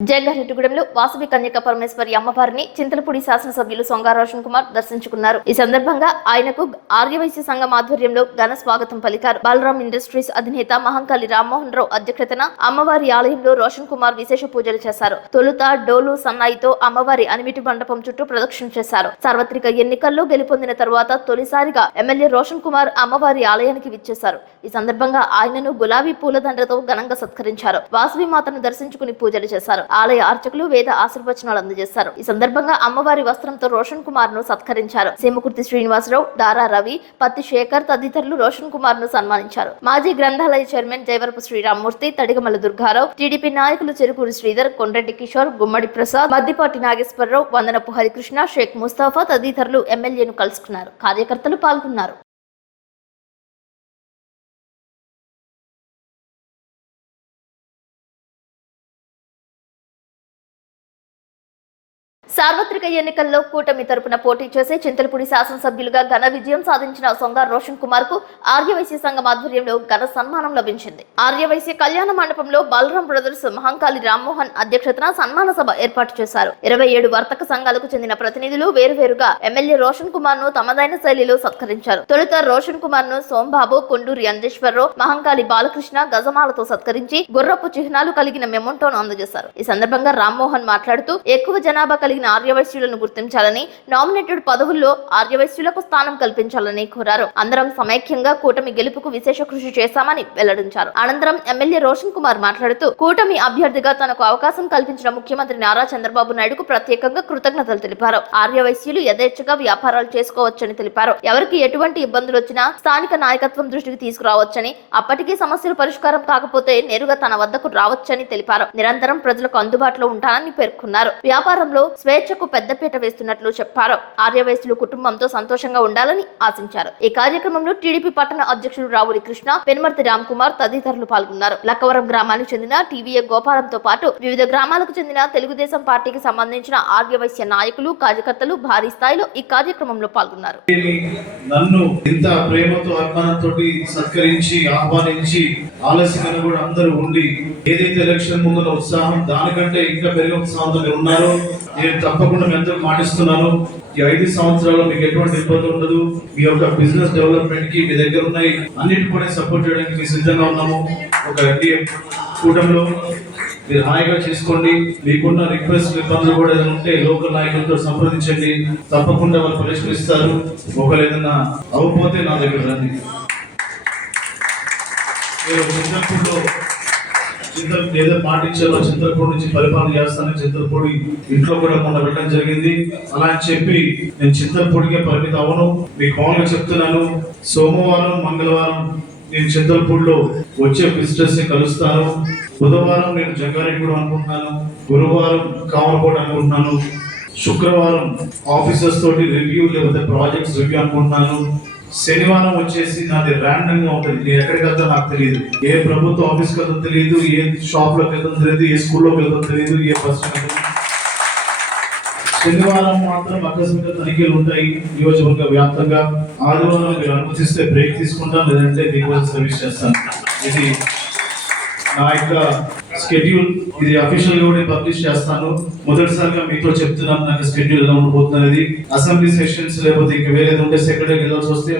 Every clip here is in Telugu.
జంగారెడ్డిగూడెంలో వాసవి కన్యక పరమేశ్వరి అమ్మవారిని చింతలపూడి శాసనసభ్యులు సొంగ రోషన్ కుమార్ దర్శించుకున్నారు. ఈ సందర్భంగా ఆయనకు ఆర్యవైశ్య సంఘం ఆధ్వర్యంలో ఘన స్వాగతం పలికారు. బలరాం ఇండస్ట్రీస్ అధినేత మహంకాళి రామ్మోహన్ రావు అధ్యక్షతన అమ్మవారి ఆలయంలో రోషన్ కుమార్ విశేష పూజలు చేశారు. తొలుత డోలు సన్నాయితో అమ్మవారి అనిమిటి మండపం చుట్టూ ప్రదక్షిణ చేశారు. సార్వత్రిక ఎన్నికల్లో గెలుపొందిన తరువాత తొలిసారిగా ఎమ్మెల్యే రోషన్ కుమార్ అమ్మవారి ఆలయానికి విచ్చేశారు. ఈ సందర్భంగా ఆయనను గులాబీ పూలదండలతో ఘనంగా సత్కరించారు. వాసవి మాతను దర్శించుకుని పూజలు చేశారు. ఆలయ అర్చకులు వేద ఆశీర్వచనాలు అందజేశారు. ఈ సందర్భంగా అమ్మవారి వస్త్రంతో రోషన్ కుమార్ ను సత్కరించారు. సీమకుర్తి శ్రీనివాసరావు, దారా రవి, పత్తి శేఖర్ తదితరులు రోషన్ కుమార్ ను సన్మానించారు. మాజీ గ్రంథాలయ చైర్మన్ జయవరపు శ్రీరామ్మూర్తి, తడిగమల దుర్గారావు, టీడీపీ నాయకులు చెరుకూరి శ్రీధర్, కొండ్రెడ్డి కిషోర్, గుమ్మడి ప్రసాద్, మద్దిపాటి నాగేశ్వరరావు, వందనపు హరికృష్ణ, షేక్ ముస్తాఫా తదితరులు ఎమ్మెల్యేను కలుసుకున్నారు. కార్యకర్తలు పాల్గొన్నారు. సార్వత్రిక ఎన్నికల్లో కూటమి తరపున పోటీ చేసే చింతలపూడి శాసనసభ్యులుగా ఘన విజయం సాధించిన సొంగ రోషన్ కుమార్ కు ఆర్యవైశ్య సంఘం ఆధ్వర్యంలో ఘన సన్మానం లభించింది. ఆర్యవైశ్య కళ్యాణ మండపంలో బలరాం బ్రదర్స్ మహంకాళి రామ్మోహన్ అధ్యక్షతన సన్మాన సభ ఏర్పాటు చేశారు. 27 వర్తక సంఘాలకు చెందిన ప్రతినిధులు వేరువేరుగా ఎమ్మెల్యే రోషన్ కుమార్ ను తమదైన శైలిలో సత్కరించారు. తొలుత రోషన్ కుమార్ ను సోంబాబు, కొండూరి అందేశ్వరరావు, మహంకాళి బాలకృష్ణ గజమాలతో సత్కరించి గుర్రపు చిహ్నాలు కలిగిన మెమోంటోను అందజేశారు. ఈ సందర్భంగా రామ్మోహన్ మాట్లాడుతూ ఎక్కువ జనాభా కలిగిన ఆర్యవైశ్యులను గుర్తించాలని, నామినేటెడ్ పదవుల్లో ఆర్యవైశ్యులకు స్థానం కల్పించాలని కోరారు. అందరం సమైక్యంగా కూటమి గెలుపుకు విశేష కృషి చేశామని వెల్లడించారు. అనంతరం ఎమ్మెల్యే రోషన్ కుమార్ మాట్లాడుతూ కూటమి అభ్యర్థిగా తనకు అవకాశం కల్పించిన ముఖ్యమంత్రి నారా చంద్రబాబు నాయుడుకు ప్రత్యేకంగా కృతజ్ఞతలు తెలిపారు. ఆర్యవైశ్యులు యథేచ్ఛగా వ్యాపారాలు చేసుకోవచ్చని తెలిపారు. ఎవరికి ఎటువంటి ఇబ్బందులు వచ్చినా స్థానిక నాయకత్వం దృష్టికి తీసుకురావచ్చని, అప్పటికీ సమస్యలు పరిష్కారం కాకపోతే నేరుగా తన వద్దకు రావచ్చని తెలిపారు. నిరంతరం ప్రజలకు అందుబాటులో ఉంటానని పేర్కొన్నారు. వ్యాపారంలో స్వేచ్ఛకు పెద్దపీట వేస్తున్నట్లు చెప్పారు. ఆర్యవైశ్యులు కుటుంబంతో సంతోషంగా ఉండాలని ఆశించారు. ఈ కార్యక్రమంలో టీడీపీ పట్టణ అధ్యక్షుడు రావురి కృష్ణ, పెనుమర్తి రామ్ కుమార్ తదితరులు పాల్గొన్నారు. లక్కవరం గ్రామానికి చెందిన టీవీఏ గోపాలంతో పాటు వివిధ గ్రామాలకు చెందిన తెలుగుదేశం పార్టీకి సంబంధించిన ఆర్యవైశ్య నాయకులు, కార్యకర్తలు భారీ స్థాయిలో ఈ కార్యక్రమంలో పాల్గొన్నారు. నన్ను ఇంత ప్రేమతో అభిమానంతో సత్కరించి ఆహ్వానించి ఆలస్యంగా కూడా అందరూ ఉండి ఏదైతే ఎలక్షన్ ముందున్న ఉత్సాహం దానికంటే ఇంకా పెరిగిన ఉత్సాహంతో మీరు ఉన్నారు. నేను తప్పకుండా మీ అందరూ మాటిస్తున్నాను. ఈ 5 సంవత్సరాల్లో మీకు ఎటువంటి ఇబ్బంది ఉండదు. మీ యొక్క బిజినెస్ డెవలప్మెంట్ కి మీ దగ్గర ఉన్నాయి అన్నిటి కూడా సపోర్ట్ చేయడానికి మేము సిద్ధంగా ఉన్నాము. ఒక కూటమిలో మీరు హాయిగా చేసుకోండి. మీకున్న రిక్వెస్ట్ ఇబ్బందులు కూడా ఏదైనా ఉంటే లోకల్ నాయకులతో సంప్రదించండి. తప్పకుండా వాళ్ళు పరిష్కరిస్తారు. ఒకవేళ ఏదైనా అవ్వకపోతే నా దగ్గర రండి. ఏదో పాటించాలో చింతలపూడి నుంచి పరిపాలన చేస్తానని చింతలపూడి ఇంట్లో కూడా మొన్న వెళ్ళడం జరిగింది. అలా అని చెప్పి నేను చింతలపూడికే పరిమిత అవ్వను. మీకు మామూలుగా చెప్తున్నాను. సోమవారం, మంగళవారం నేను చింతలపూడిలో వచ్చే విజిటర్స్ ని కలుస్తాను. బుధవారం నేను జంగారెడ్డిగూడెం అనుకుంటున్నాను. గురువారం కామరకోట అనుకుంటున్నాను. శుక్రవారం ఆఫీసర్స్ తోటి రివ్యూ లేకపోతే ప్రాజెక్ట్స్ రివ్యూ అనుకుంటున్నాను. శనివారం వచ్చేసి నాది ర్యాండమ్ గా ఉంటుంది. నేను ఎక్కడికి వెళ్తా నాకు తెలియదు. ఏ ప్రభుత్వ ఆఫీస్కి వెళ్తాం తెలియదు, ఏ షాప్ లోకి వెళ్తాం తెలియదు, ఏ స్కూల్లోకి వెళ్తాం తెలియదు, ఏ బస్. శనివారం మాత్రం ఆకస్మిక తనిఖీలు ఉంటాయి నియోజకవర్గ వ్యాప్తంగా. ఆదివారం మీరు అనుమతిస్తే బ్రేక్ తీసుకుంటాం, లేదంటే మీకు సర్వీస్ చేస్తాను. ఇది నా యొక్క స్కెడ్యూల్. ఇది అఫీషియల్ గా కూడా పబ్లిష్ చేస్తాను. మొదటిసారిగా మీతో చెప్తున్నాను నాకు స్కెడ్యూల్ ఎలా ఉండబోతున్నది. అసెంబ్లీ సెషన్స్ లేకపోతే ఇంకా వేరేది ఉంటే సెక్రటరీకి వెళ్ళాల్సి వస్తే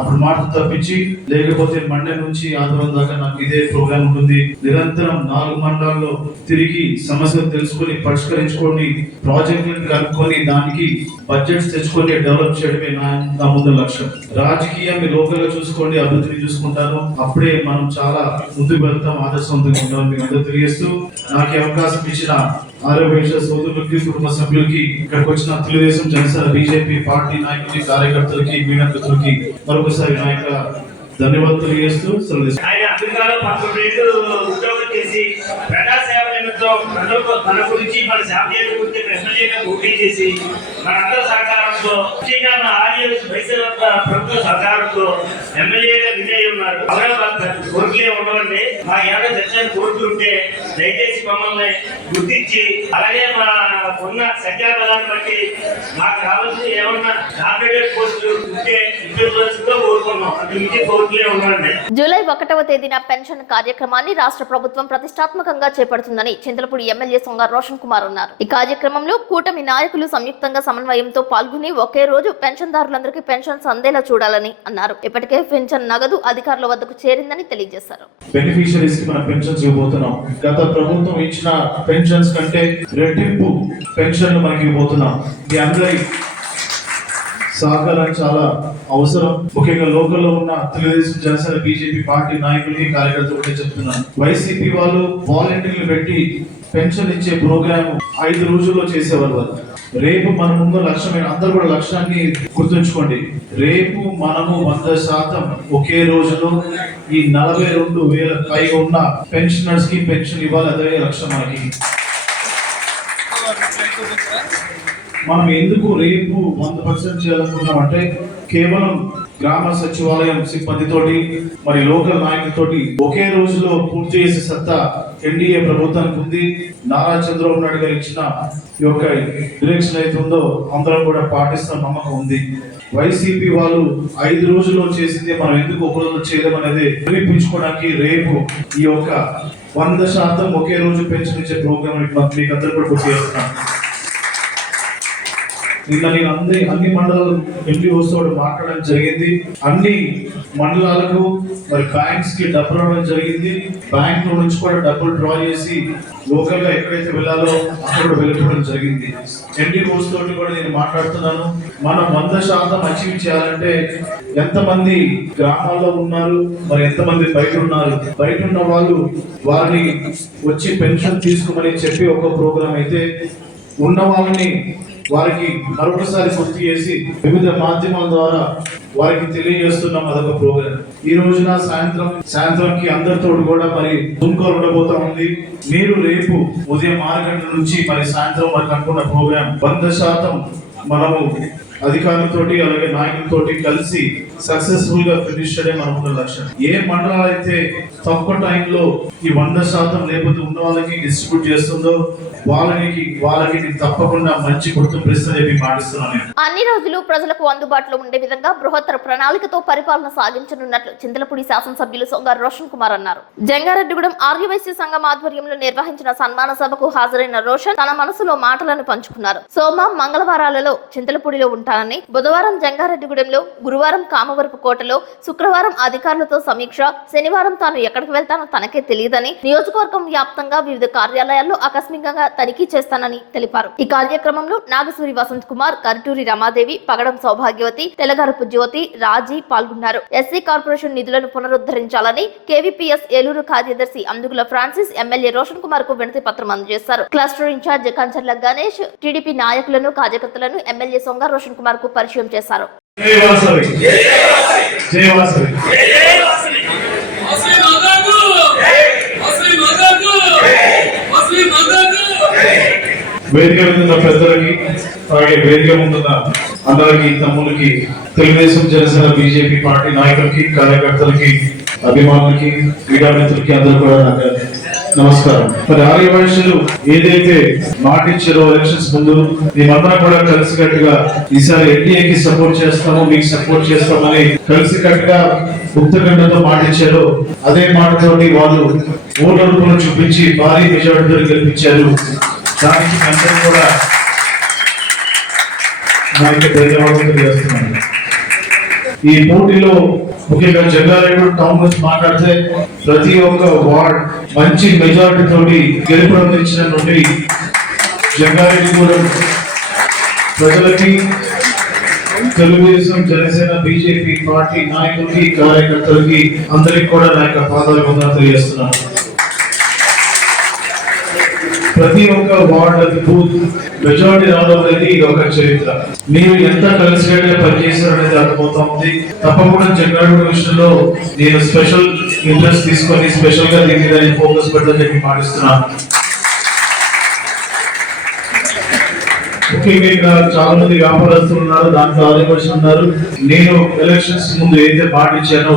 అప్పుడు మాట తప్పించి, లేకపోతే మండే నుంచి ఆదివారం దాకా నాకు ఇదే ప్రోగ్రామ్ ఉంటుంది. నిరంతరం 4 మండలాల్లో తిరిగి సమస్యలు తెలుసుకొని పరిష్కరించుకొని ప్రాజెక్టులను కనుక్కొని దానికి బడ్జెట్స్ తెచ్చుకొని డెవలప్ చేయడమే నా ముందు లక్ష్యం. రాజకీయం మీ లోకల్ గా చూసుకోండి, అభివృద్ధిని చూసుకుంటాను. అప్పుడే మనం చాలా ముందుకు వెళ్తాం, ఆదర్శవంతంగా ఉంటాం. మీకు అందరూ తెలియజేస్తూ నాకు అవకాశం ఇచ్చిన ఆర్యవైశ్య సోదరులకి, కుటుంబ సభ్యులకి, ఇక్కడికి వచ్చిన తెలుగుదేశం, జనసేన, బీజేపీ పార్టీ నాయకులకి, కార్యకర్తలకి, మీడియా మిత్రులకి మరొకసారి నా యొక్క ధన్యవాదాలు తెలియజేస్తూ సెలవు. మన గురించి మన శాంతి గురించి ప్రశ్న చేయడం పోటీ చేసి మనందరూ సహకారంతో, ముఖ్యంగా మన ఆర్యవైశ్య ప్రభుత్వ సహకారంతో ఎమ్మెల్యేగా విజయ్ ఉన్నారు. కోరికలే ఉండవండి. మా ఏమైనా చర్చని కోరికలు ఉంటే దయచేసి మమ్మల్ని గుర్తించి, అలాగే మా ఉన్న సంఖ్యాబలాన్ని బట్టి మాకు కావాల్సిన ఏమన్నా నామినేటెడ్ పోస్టులు ఉంటే ఇంటర్వ్యూగా కోరుకున్నాం. అది మించి కోరికలే ఉండవండి. జూలై 1వ తేదీన పెన్షన్ కార్యక్రమాన్ని రాష్ట్ర ప్రభుత్వం ప్రతిష్టాత్మకంగా చేపడుతుందని చింతలపూడి ఎమ్మెల్యే సొంగ రోషన్ కుమార్ అన్నారు. ఈ కార్యక్రమంలో కూటమి నాయకులు సంయుక్తంగా సమన్వయంతో పాల్గొని ఒకే రోజు పెన్షన్దారులందరికీ పెన్షన్స్ అందేలా చూడాలని అన్నారు. ఇప్పటికే పెన్షన్ నగదు అధికారుల వద్దకు చేరిందని తెలియజేశారు. బెనిఫిషరీస్ కి మనం పెన్షన్స్ ఇవ్వబోతున్నాం. గత ప్రభుత్వం ఇచ్చిన పెన్షన్స్ కంటే రెట్టింపు పెన్షన్లు మనకి ఇవ్వబోతున్నాం. ఈ అందరి సహకారం చాలా అవసరం. ముఖ్యంగా లోకల్లో ఉన్న తెలుగుదేశం, జనసేన, బీజేపీ పార్టీ నాయకులకి, కార్యకర్తలకి చెప్తున్నాను. వైసీపీ వాళ్ళు వాలంటీర్లు పెట్టి పెన్షన్ ఇచ్చే ప్రోగ్రామ్ 5 రోజుల్లో చేసేవాళ్ళు. రేపు మన ముందు లక్ష్యమైన అందరూ కూడా లక్ష్యాన్ని గుర్తుంచుకోండి. రేపు మనము 100% ఒకే రోజులో ఈ 42,000 పైగా ఉన్న పెన్షనర్స్ కి పెన్షన్ ఇవ్వాలి. అదే లక్ష్యం మనకి. మనం ఎందుకు రేపు 100% చేయాలనుకున్నామంటే కేవలం గ్రామ సచివాలయం సిబ్బందితోటి మరి లోకల్ నాయకులతోటి ఒకే రోజులో పూర్తి చేసే సత్తా ఎన్డీఏ ప్రభుత్వానికి ఉంది. నారా చంద్రబాబు నాయుడు గారు ఇచ్చిన ఈ యొక్క డైరెక్షన్ అయితే ఉందో అందరం కూడా పాటిస్తాం నమ్మకం ఉంది. వైసీపీ వాళ్ళు 5 రోజుల్లో చేసింది మనం ఎందుకు ఒక రోజు చేయడం అనేది నిరూపించుకోవడానికి రేపు ఈ యొక్క 100% ఒకే రోజు పెన్షన్ ఇచ్చే ప్రోగ్రామ్ మీకు అందరూ కూడా పూర్తి చేస్తున్నాను. నిన్న నేను అన్ని మండలాలు ఎంపీఓతో మాట్లాడడం జరిగింది. అన్ని మండలాలకు మరి బ్యాంక్స్ కి డబ్బులు ఇవ్వడం జరిగింది. బ్యాంక్ లో నుంచి కూడా డబ్బులు డ్రా చేసి లోకల్ గా ఎక్కడైతే వెళ్ళాలో అక్కడ వెళ్ళిపోవడం జరిగింది. ఎంపీఓస్ తోటి కూడా నేను మాట్లాడుతున్నాను. మనం 100% అచీవ్ చేయాలంటే ఎంతమంది గ్రామాల్లో ఉన్నారు, మరి ఎంతమంది బయట ఉన్నారు, బయట ఉన్న వాళ్ళు వారిని వచ్చి పెన్షన్ తీసుకోమని చెప్పి ఒక ప్రోగ్రామ్ అయితే, ఉన్న వాళ్ళని వారికి మరొకసారి గుర్తు చేసి వివిధ మాధ్యమాల ద్వారా వారికి తెలియజేస్తున్నాం. అదొక ప్రోగ్రామ్. ఈ రోజున సాయంత్రంకి అందరితో కూడా మరి దుమ్కాలు ఉండబోతా ఉంది. మీరు రేపు ఉదయం 6 గంటల నుంచి మరి సాయంత్రం వరకు అనుకున్న ప్రోగ్రామ్ 100% మనము అధికారులతోటి అలాగే నాయకులతోటి కలిసి సక్సెస్ఫుల్ గా ఫినిష్ చేయడం మన లక్ష్యం. ఏ మండలాలు అయితే తక్కువ టైంలో ఈ 100% లేకపోతే ఉన్న వాళ్ళకి డిస్ట్రిబ్యూట్ చేస్తుందో వాళ్ళకి తప్పకుండా మంచి గుర్తింపు ఇస్తుందని మాటిస్తున్నాను. అన్ని రోజులు ప్రజలకు అందుబాటులో ఉండే విధంగా బృహత్తర ప్రణాళికతో పరిపాలన సాగించనున్నట్లు చింతలపూడి శాసనసభ్యులు సొంగ రోషన్ కుమార్ అన్నారు. జంగారెడ్డిగూడెం ఆర్యవైశ్య సంఘం ఆధ్వర్యంలో నిర్వహించిన సన్మాన సభకు హాజరైన రోషన్ తన మనసులో మాటలను పంచుకున్నారు. సోమ, మంగళవారాలలో చింతలపూడిలో ఉంటానని, బుధవారం జంగారెడ్డిగూడెంలో, గురువారం కామవరపు కోటలో, శుక్రవారం అధికారులతో సమీక్ష, శనివారం తాను ఎక్కడికి వెళ్తానో తనకే తెలియదని, నియోజకవర్గం వ్యాప్తంగా వివిధ కార్యాలయాల్లో ఆకస్మికంగా తనిఖీ చేస్తానని తెలిపారు. ఈ కార్యక్రమంలో నాగసూరి వసంత్ కుమార్, కర్టూరి రమాదేవి, పగడం సౌభాగ్యవతి, తెలగరపు జ్యోతి, రాజీ పాల్గొన్నారు. ఎస్సీ కార్పొరేషన్ నిధులను పునరుద్ధరించాలని కేవీపీఎస్ ఏలూరు కార్యదర్శి అందుగుల ఫ్రాన్సిస్ ఎమ్మెల్యే రోషన్ కుమార్ కు వినతి పత్రం అందజేశారు. Cluster incharge Kancharla Ganesh TDP నాయకులను, కార్యకర్తలను ఎమ్మెల్యే సొంగ రోషన్ కుమార్ కు పరిచయం చేశారు. వేదిక ముందున్న పెద్దలకి, అలాగే వేదిక ముందున్న అందరికి, తమ్ములకి, తెలుగుదేశం, జనసేన, బీజేపీ పార్టీ నాయకులకి, కార్యకర్తలకి, అభిమానులకి, క్రీడా మిత్రులకి అందరూ కూడా నమస్కారం. మరి ఆర్యవైశ్యులు ఏదైతే మాటిచ్చారో ఎలక్షన్స్ ముందు మేమందరం కూడా కలిసికట్టుగా ఈసారి ఎన్డీఏకి సపోర్ట్ చేస్తాము, మీకు సపోర్ట్ చేస్తామని కలిసికట్టుగా ఉత్తగండతో మాటిచ్చారో అదే మాటతోటి వాళ్ళు ఓటర్లను చూపించి భారీ మెజారిటీతో గెలిపించారు. దానికి అందరూ కూడా ధన్యవాదాలు తెలియజేస్తున్నాను. ఈ పోటీలో ముఖ్యంగా జంగారెడ్డి టౌన్ గురించి మాట్లాడితే ప్రతి ఒక్క వార్డ్ మంచి మెజారిటీ తోటి గెలుపు అందించినటువంటి జంగారెడ్డి ప్రజలకి, తెలుగుదేశం, జనసేన, బీజేపీ పార్టీ నాయకులకి, కార్యకర్తలకి అందరికి కూడా నా యొక్క పాదాభివందనాలు తెలియజేస్తున్నాను. ప్రతి ఒక్క వార్డ్ బూత్ మెజారిటీ రావడం అనేది ఇది ఒక చరిత్ర. మీరు ఎంత కలిసికట్టుగా పనిచేశారనేది అర్థమవుతా ఉంది. తప్పకుండా జంగారెడ్డి విషయంలో నేను స్పెషల్ ఇంట్రెస్ట్ తీసుకొని స్పెషల్ గా దీని మీద ఫోకస్ పెట్టదని చెప్పి మాటిస్తున్నాను. ముఖ్యంగా ఇక్కడ చాలా మంది వ్యాపారస్తులు ఉన్నారు, దాంట్లో ఆదివాసులు ఉన్నారు. నేను ఎలక్షన్స్ ముందు ఏదైతే పాటించానో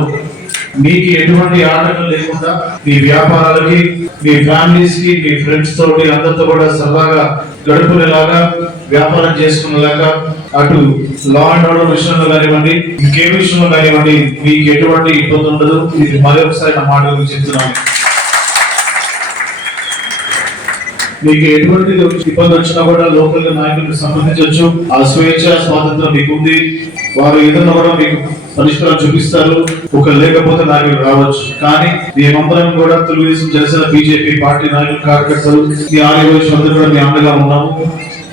మీకు ఎటువంటి ఆటంకం లేకుండా మీ వ్యాపారాలకి, మీ ఫ్యామిలీస్ కి, మీ ఫ్రెండ్స్ తోటి అందరితో కూడా సరదాగా గడుపునేలాగా, వ్యాపారం చేసుకునేలాగా, అటు లా అండ్ ఆర్డర్ విషయంలో కానివ్వండి, ఇంకే విషయంలో కానివ్వండి మీకు ఎటువంటి ఇబ్బంది ఉండదు. ఇది మరొకసారి నా మాట గురించి చెప్తున్నాను. మీకు ఎటువంటి ఇబ్బంది వచ్చినా కూడా లోకల్ నాయకులకు సంప్రదించవచ్చు. ఆ స్వేచ్ఛ స్వాతంత్రం మీకు ఉంది. వారు ఏదైనా కూడా మీకు పరిష్కారం చూపిస్తారు. ఒక లేకపోతే నాయకులు రావచ్చు. కానీ మేమందరం కూడా తెలుగుదేశం, జనసేన, బీజేపీ పార్టీ నాయకులు, కార్యకర్తలు మీ ఆర్యవైశ్యులు అందరూ కూడా మీ అండగా ఉన్నాము.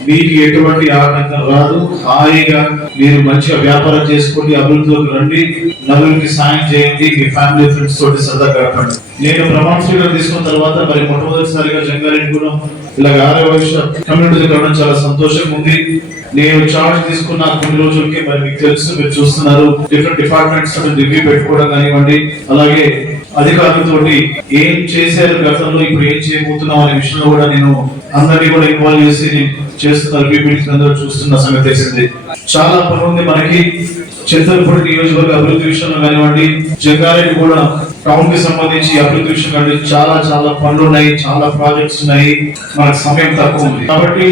మీకు ఎటువంటి ఆటంకం రాదు. హాయిగా మీరు మంచిగా వ్యాపారం చేసుకోండి, అభివృద్ధిలోకి రండి, నలుగురికి సాయం చేయండి, మీ ఫ్యామిలీ ఫ్రెండ్స్ తోటి సరదా గడపండి. నేను ప్రమాణ స్వీకారం తీసుకున్న తర్వాత మరి మొట్టమొదటిసారిగా జంగారెడ్డి కూడా ఇలా ఆర్యవైశ్య కమ్యూనిటీ కావడం చాలా సంతోషంగా ఉంది. నేను చార్జ్ తీసుకున్న కొన్ని రోజులకి మరి మీకు తెలుసు, మీరు చూస్తున్నారు డిఫరెంట్ డిపార్ట్మెంట్స్ రివ్యూ పెట్టుకోవడం కానివ్వండి, అలాగే అధికారులతోటి ఏం చేశారు గతంలో, ఇప్పుడు ఏం చేయబోతున్నాం అనే విషయంలో కూడా నేను అందరినీ కూడా ఇన్వాల్వ్ చేసి చేస్తున్న రివ్యూ మీటింగ్ అందరూ చూస్తున్న సంగతి తెలిసింది. చాలా పని ఉంది మనకి. చింతలపూడి నియోజకవర్గ అభివృద్ధి విషయంలో కానివ్వండి, జంగారెడ్డి కూడా టౌన్ కి సంబంధించి అభివృద్ధి విషయం కానీ చాలా పనులు ఉన్నాయి, చాలా ప్రాజెక్ట్స్ ఉన్నాయి. మనకు సమయం తక్కువ ఉంది కాబట్టి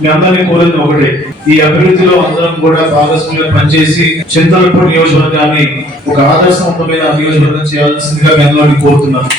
మీ అందరినీ కోరేది ఒకటే, ఈ అభివృద్ధిలో అందరం కూడా భాగస్వామ్యంగా పనిచేసి చింతలపూడి నియోజకవర్గాన్ని ఒక ఆదర్శవంతమైన నియోజకవర్గం చేయాల్సిందిగా మీ అందరినీ కోరుతున్నాను.